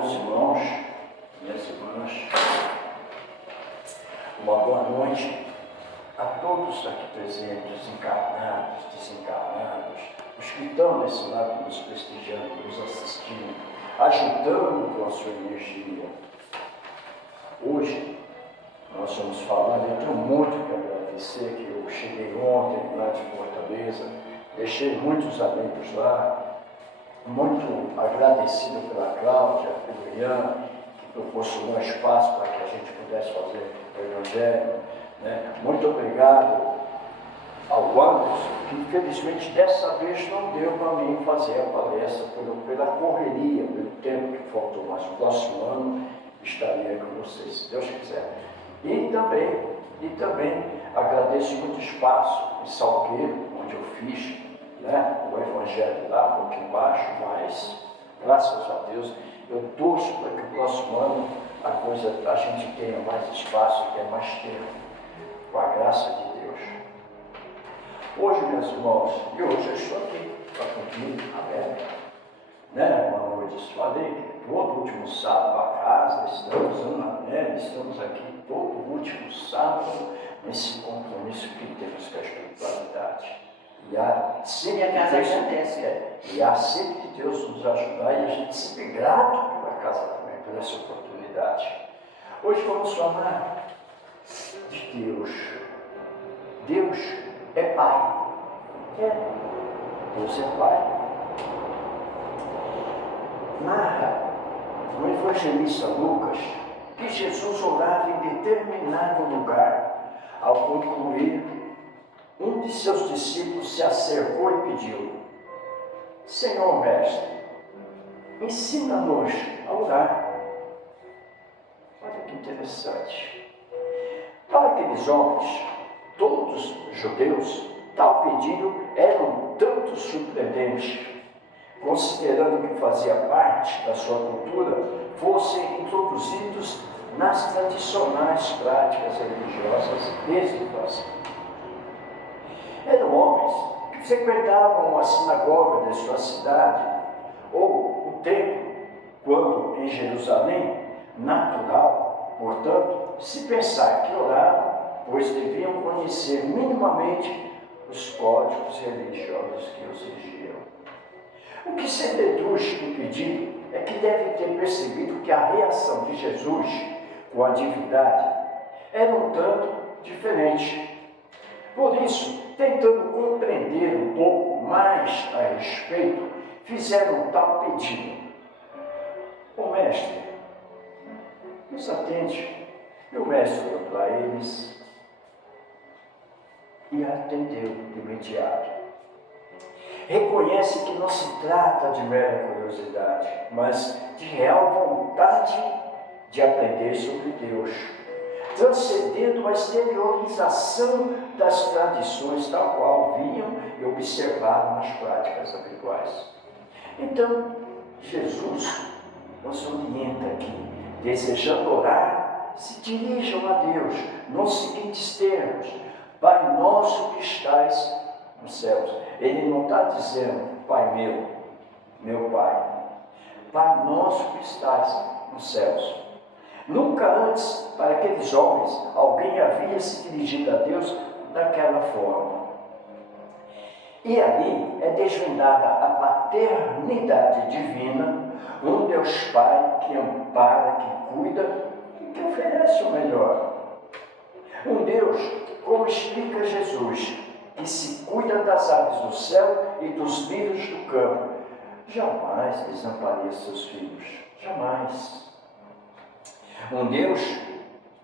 meus irmãos, minhas irmãs, uma boa noite a todos aqui presentes, encarnados, desencarnados, os que estão nesse lado nos prestigiando, nos assistindo, ajudando com a sua energia. Hoje nós vamos falar, eu tenho muito que agradecer, que eu cheguei ontem lá de Fortaleza, deixei muitos amigos lá, muito agradecido pela Cláudia, pelo Ian, que proporcionou espaço para que a gente pudesse fazer o Evangelho, né? Muito obrigado ao Anderson, que infelizmente dessa vez não deu para mim fazer a palestra pela correria, pelo tempo que faltou, mas no próximo ano estarei com vocês, se Deus quiser. E também agradeço muito espaço em Salgueiro, onde eu fiz, né, o Evangelho lá, um pouquinho baixo, mas graças a Deus eu torço para que o próximo ano a gente tenha mais espaço, tenha mais tempo, com a graça de Deus. Hoje, meus irmãos, e hoje eu estou aqui, está comigo, aberto, né, como eu disse, falei que todo último sábado a casa, estamos aqui todo último sábado nesse compromisso que temos com a espiritualidade. E há sempre a casa agradece, e há sempre que Deus nos ajudar, e a gente sempre grato pela casa também, por essa oportunidade. Hoje vamos falar de Deus. Deus é Pai. Deus é Pai. Narra o evangelista Lucas que Jesus orava em determinado lugar. Ao concluir, um de seus discípulos se acercou e pediu: Senhor Mestre, ensina-nos a orar. Olha que interessante. Para aqueles homens, todos judeus, tal pedido era um tanto surpreendente, considerando que fazia parte da sua cultura, fossem introduzidos nas tradicionais práticas religiosas desde a infância. Eram homens que frequentavam a sinagoga de sua cidade, ou o templo, quando em Jerusalém, natural, portanto, se pensar que oravam, pois deviam conhecer minimamente os códigos religiosos que os regiam. O que se deduz do pedido é que deve ter percebido que a reação de Jesus com a divindade era um tanto diferente. Por isso, tentando compreender um pouco mais a respeito, fizeram um tal pedido: Ô mestre, nos atende. E o mestre olhou para eles e atendeu de imediato. Reconhece que não se trata de mera curiosidade, mas de real vontade de aprender sobre Deus, transcendendo a exteriorização das tradições tal qual viam e observavam nas práticas habituais. Então, Jesus nos orienta aqui, desejando orar, se dirijam a Deus nos seguintes termos: Pai nosso que estais nos céus. Ele não está dizendo Pai meu Pai. Pai nosso que estás nos céus. Nunca antes, para aqueles homens, alguém havia se dirigido a Deus daquela forma. E ali é desvendada a paternidade divina, um Deus Pai que ampara, que cuida e que oferece o melhor. Um Deus, como explica Jesus, que se cuida das aves do céu e dos lírios do campo, jamais desampareça seus filhos, jamais. Um Deus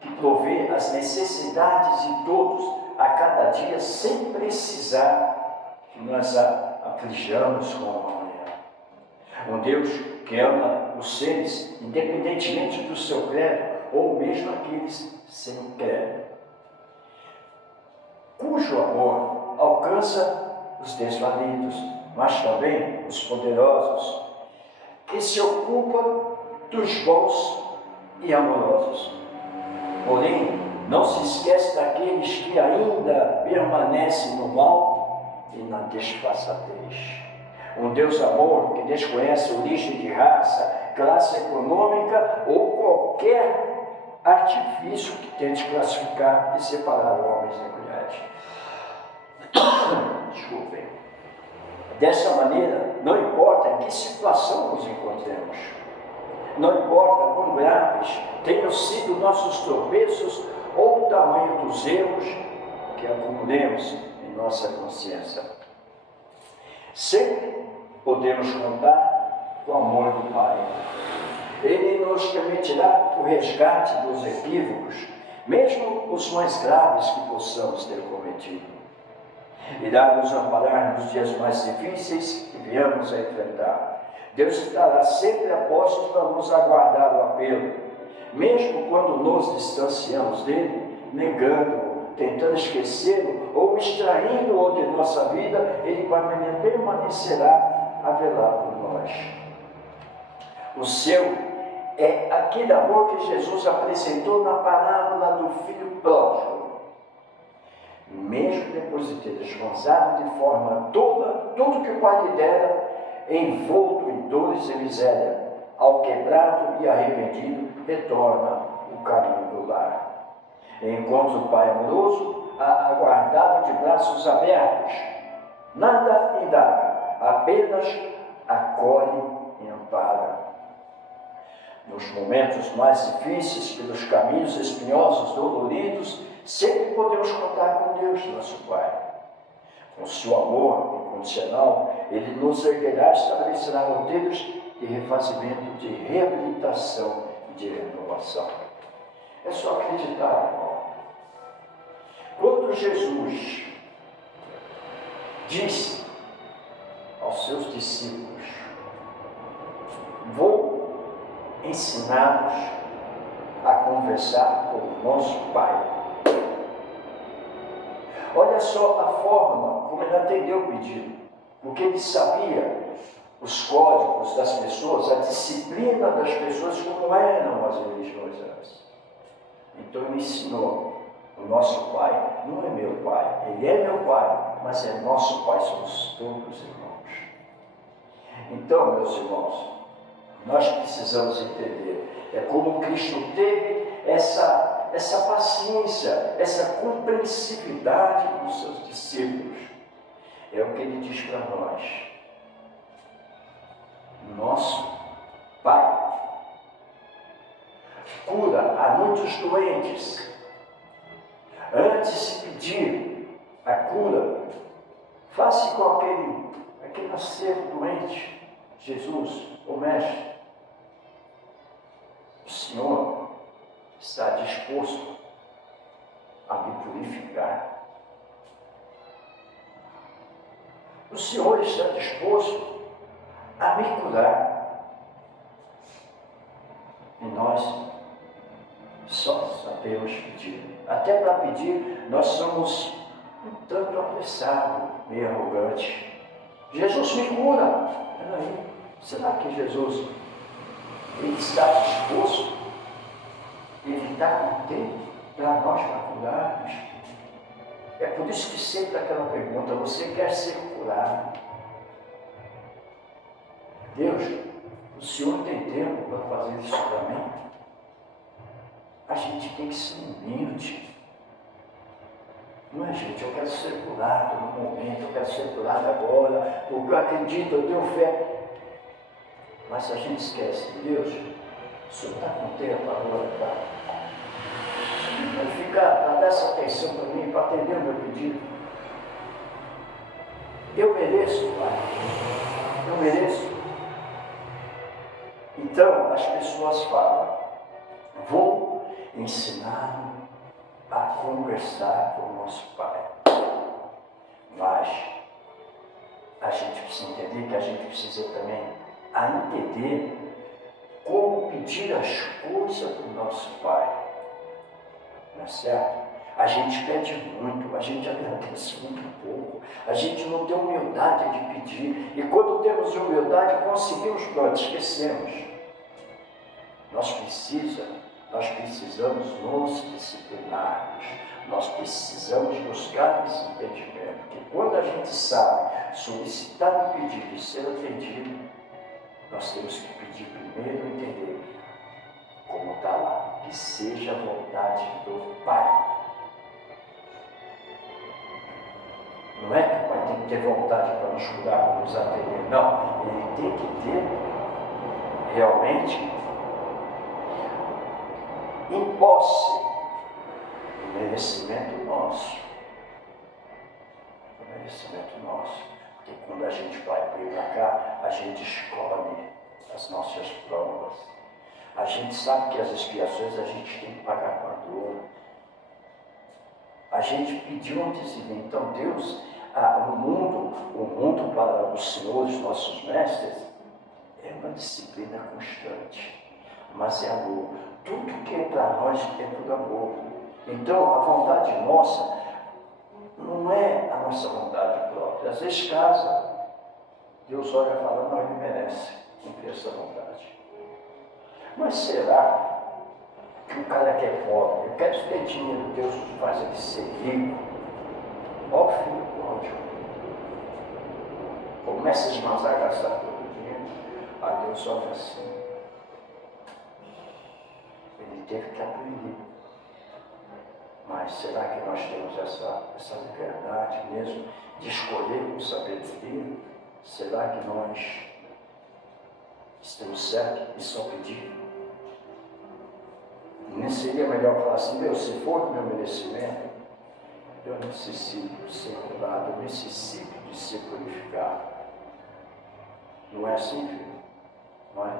que provê as necessidades de todos a cada dia, sem precisar que nós aflijamos com uma mulher. Um Deus que ama os seres, independentemente do seu credo, ou mesmo aqueles sem credo, cujo amor alcança os desvalidos, mas também os poderosos, que se ocupa dos bons e amorosos. Porém, não se esquece daqueles que ainda permanecem no mal e na desfaçatez. Um Deus amor que desconhece origem de raça, classe econômica ou qualquer artifício que tente classificar e separar homens e mulheres. Desculpem. Dessa maneira, não importa em que situação nos encontremos, não importa quão graves tenham sido nossos tropeços ou o tamanho dos erros que acumulemos em nossa consciência, sempre podemos contar com o amor do Pai. Ele nos permitirá o resgate dos equívocos, mesmo os mais graves que possamos ter cometido. Irá nos amparar nos dias mais difíceis que viemos a enfrentar. Deus estará sempre a postos para nos aguardar o apelo, mesmo quando nos distanciamos dele, negando-o, tentando esquecê-lo ou extraindo-o de nossa vida, ele permanecerá a velar por nós. O seu é aquele amor que Jesus apresentou na parábola do filho pródigo. Mesmo depois de ter esforçado de forma toda tudo que o Pai lhe dera, envolto em dores e miséria, ao quebrado e arrependido, retorna o caminho do lar. Encontra o Pai amoroso, aguardado de braços abertos. Nada indaga, apenas acolhe e ampara. Nos momentos mais difíceis, pelos caminhos espinhosos, doloridos, sempre podemos contar com Deus, nosso Pai. Com seu amor incondicional, Ele nos erguerá e estabelecerá roteiros de refazimento, de reabilitação e de renovação. É só acreditar, irmão. Quando Jesus disse aos seus discípulos: vou ensiná-los a conversar com o nosso Pai. Olha só a forma como ele atendeu o pedido, porque ele sabia os códigos das pessoas, a disciplina das pessoas, como eram as religiões antes. Então ele ensinou: o nosso Pai não é meu Pai, Ele é meu Pai, mas é nosso Pai, somos todos irmãos. Então, meus irmãos, nós precisamos entender, é como Cristo teve essa paciência, essa compreensividade com os seus discípulos. É o que ele diz para nós. Nosso Pai cura a muitos doentes. Antes de pedir a cura, faça com aquele nascer doente. Jesus, o Mestre, o Senhor está disposto a me purificar. O Senhor está disposto a me curar. E nós só sabemos pedir. Até para pedir, nós somos um tanto apressados, meio arrogantes. Jesus me cura. Peraí, será que Jesus ele está disposto? Ele está contente para nós para curarmos? É por isso que sempre aquela pergunta: você quer ser curado? Deus, o Senhor tem tempo para fazer isso para mim? A gente tem que ser humilde. Não é, gente? Eu quero ser curado no momento, eu quero ser curado agora, porque eu acredito, eu tenho fé. Mas a gente esquece de Deus. O Senhor está com tempo agora para dar essa atenção para mim, para atender o meu pedido. Eu mereço, Pai. Eu mereço. Então, as pessoas falam: vou ensinar a conversar com o nosso Pai. Mas a gente precisa entender que a gente precisa também entender como pedir as coisas para o nosso Pai. Não é certo? A gente pede muito, a gente agradece muito pouco, a gente não tem humildade de pedir, e quando temos humildade, conseguimos, pronto, esquecemos. Nós precisamos nos disciplinarmos, nós precisamos buscar esse entendimento, que quando a gente sabe solicitar um pedido e ser atendido, nós temos que pedir primeiro entender como está lá, que seja a vontade do Pai. Não é que o Pai tem que ter vontade para nos cuidar, para nos atender, não. Ele tem que ter realmente em posse o merecimento nosso. O merecimento nosso. Porque quando a gente vai para cá, a gente escolhe as nossas provas. A gente sabe que as expiações a gente tem que pagar com a dor. A gente pediu antes de vir. Então Deus, o mundo para os senhores, nossos mestres, é uma disciplina constante. Mas é amor. Tudo que é para nós é por amor. Então a vontade nossa não é a nossa vontade própria. Às vezes casa, Deus olha e fala, não, ele merece cumprir essa vontade. Mas será que o cara que é pobre, eu quero ter dinheiro, Deus faz ele ser rico? Ó filho pródigo, começa a esmazar a gastar todo o dinheiro. Aí Deus olha assim, ele teve que aprender. Mas será que nós temos essa liberdade mesmo de escolher com sabedoria? Será que nós estamos certos e só pedir? Não seria melhor falar assim, meu, se for do meu merecimento, eu necessito de ser curado, eu necessito de ser purificado. Não é assim, filho? Não é?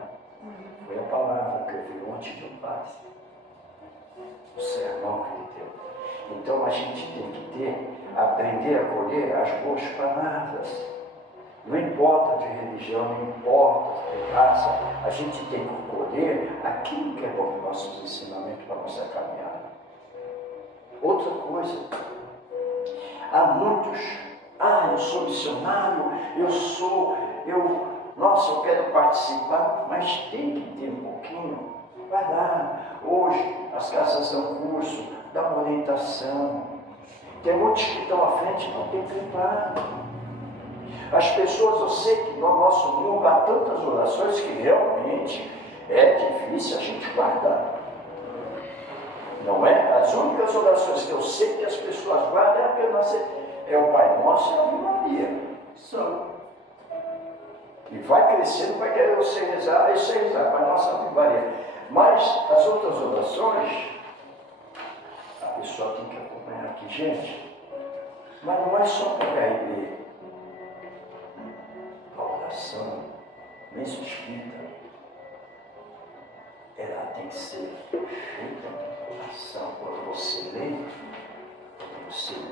Foi a palavra que eu vi ontem de um padre. O sermão que ele deu. Então a gente tem que aprender a colher as boas palavras. Não importa de religião, não importa de raça, a gente tem que colher aquilo que é bom para nossos ensinamentos, para a nossa caminhada. Outra coisa, há muitos, eu sou missionário, nossa, eu quero participar, mas tem que ter um pouquinho. Vai lá, hoje as casas dão curso, dão orientação. Tem muitos que estão à frente, não tem preparo. As pessoas, eu sei que no nosso mundo há tantas orações que realmente é difícil a gente guardar. Não é? As únicas orações que eu sei que as pessoas guardam é o Pai Nosso e a Ave Maria. São. E vai crescendo, vai querer você rezar, eu sei rezar, Pai Nosso, Ave Maria. Mas as outras orações, a pessoa tem que acompanhar aqui, gente. Mas não é só pegar e ler. A oração, mesmo espírita, ela tem que ser feita com coração. Quando você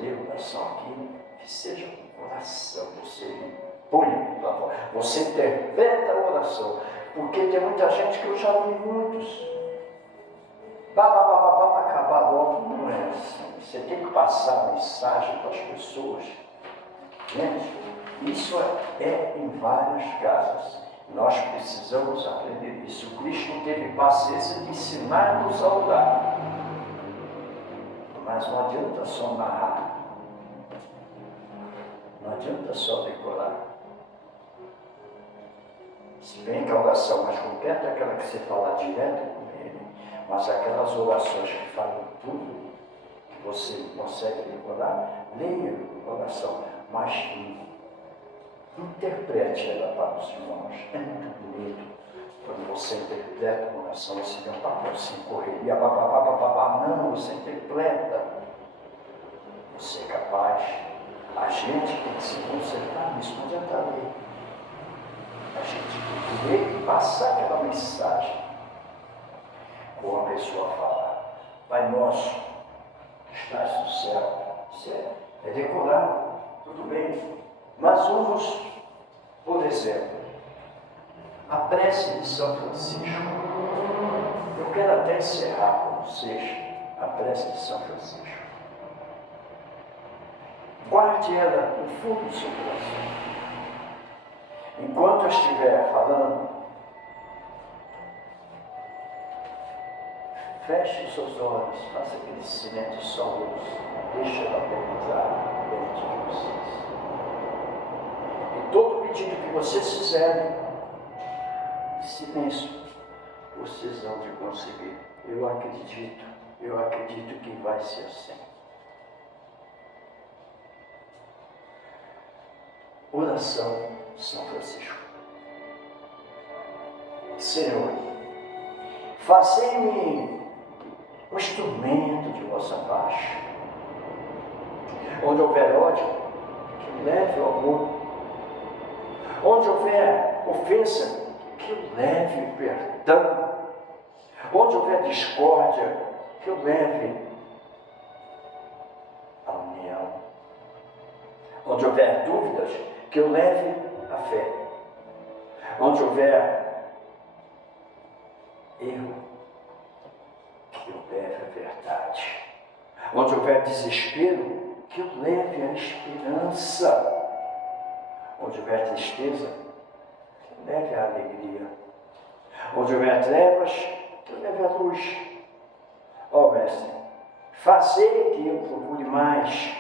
lê a oração aqui, que seja com coração, você põe para fora, você interpreta a oração, porque tem muita gente que eu já vi muitos, para acabar logo, não é assim. Você tem que passar a mensagem para as pessoas, gente. Isso é em várias casas. Nós precisamos aprender isso. O Cristo teve paciência de ensinar-nos a orar. Mas não adianta só narrar. Não adianta só decorar. Se bem que a oração mais completa é aquela que você fala direto com ele. Mas aquelas orações que falam tudo, que você consegue decorar, leia a oração. Mas interprete ela para os irmãos. É muito bonito quando você interpreta uma oração, você tem um papel sem correria, não, você interpreta. Você é capaz. A gente tem que se consertar nisso, não adianta ler. A gente tem que ler e passar aquela mensagem. Como a pessoa fala, Pai Nosso, que estás no céu, é decorar, tudo bem. Mas vamos, por exemplo, a prece de São Francisco. Eu quero até encerrar com vocês a prece de São Francisco. Guarde ela no fundo do seu coração. Enquanto eu estiver falando, feche os seus olhos, faça aquele silêncio sonoro, deixa ela penetrar dentro de vocês. E todo pedido que vocês fizerem, silêncio, vocês hão de conseguir. Eu acredito que vai ser assim. Oração São Francisco. Senhor, fazei-me um instrumento de vossa paz. Onde houver ódio, que eu leve o amor. Onde houver ofensa, que eu leve o perdão. Onde houver discórdia, que eu leve a união. Onde houver dúvidas, que eu leve a fé. Onde houver erro, que eu leve a verdade. Onde houver desespero, que eu leve a esperança. Onde houver tristeza, que eu leve a alegria. Onde houver trevas, que eu leve a luz. Ó Mestre, fazei que eu procure mais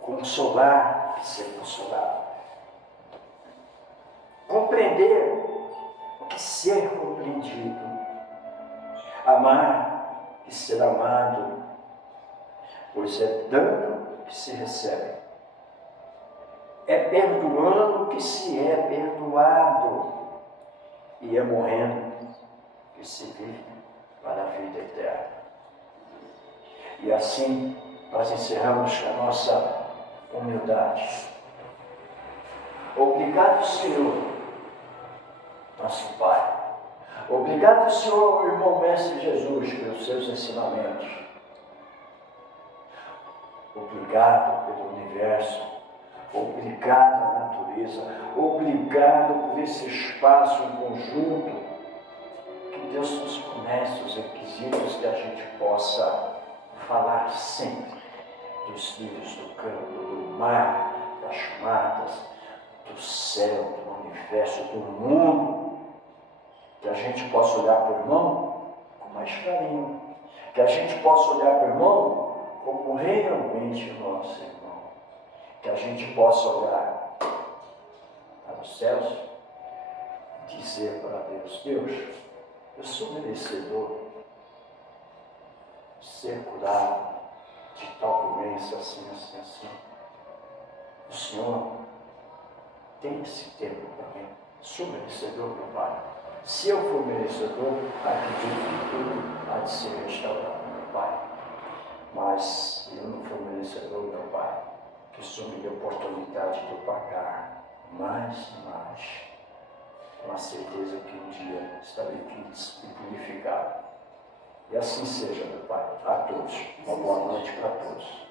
consolar que ser consolado. Compreender que ser compreendido. Amar que ser amado. Pois é dando que se recebe. É perdoando que se é perdoado. E é morrendo que se vive para a vida eterna. E assim nós encerramos com a nossa humildade. Obrigado, Senhor, nosso Pai. Obrigado, Senhor, irmão Mestre Jesus, pelos seus ensinamentos. Obrigado pelo universo. Obrigado à natureza. Obrigado por esse espaço em conjunto. Que Deus nos fornece os requisitos que a gente possa falar sempre dos livros do campo, do mar, das matas, do céu, do universo, do mundo. Que a gente possa olhar para o irmão com mais carinho. Que a gente possa olhar para o irmão como realmente o nosso irmão. Que a gente possa olhar para os céus e dizer para Deus: Deus, eu sou merecedor de ser curado de tal doença, assim, assim, assim. O Senhor tem esse tempo para mim. Sou merecedor, meu Pai. Se eu for merecedor, acredito que tudo há de ser restaurado, meu Pai. Mas se eu não for merecedor, meu Pai, que o Senhor me dê a oportunidade de eu pagar mais e mais, com a certeza que um dia estarei quites e purificado. E assim seja, meu Pai, a todos. Uma boa noite para todos.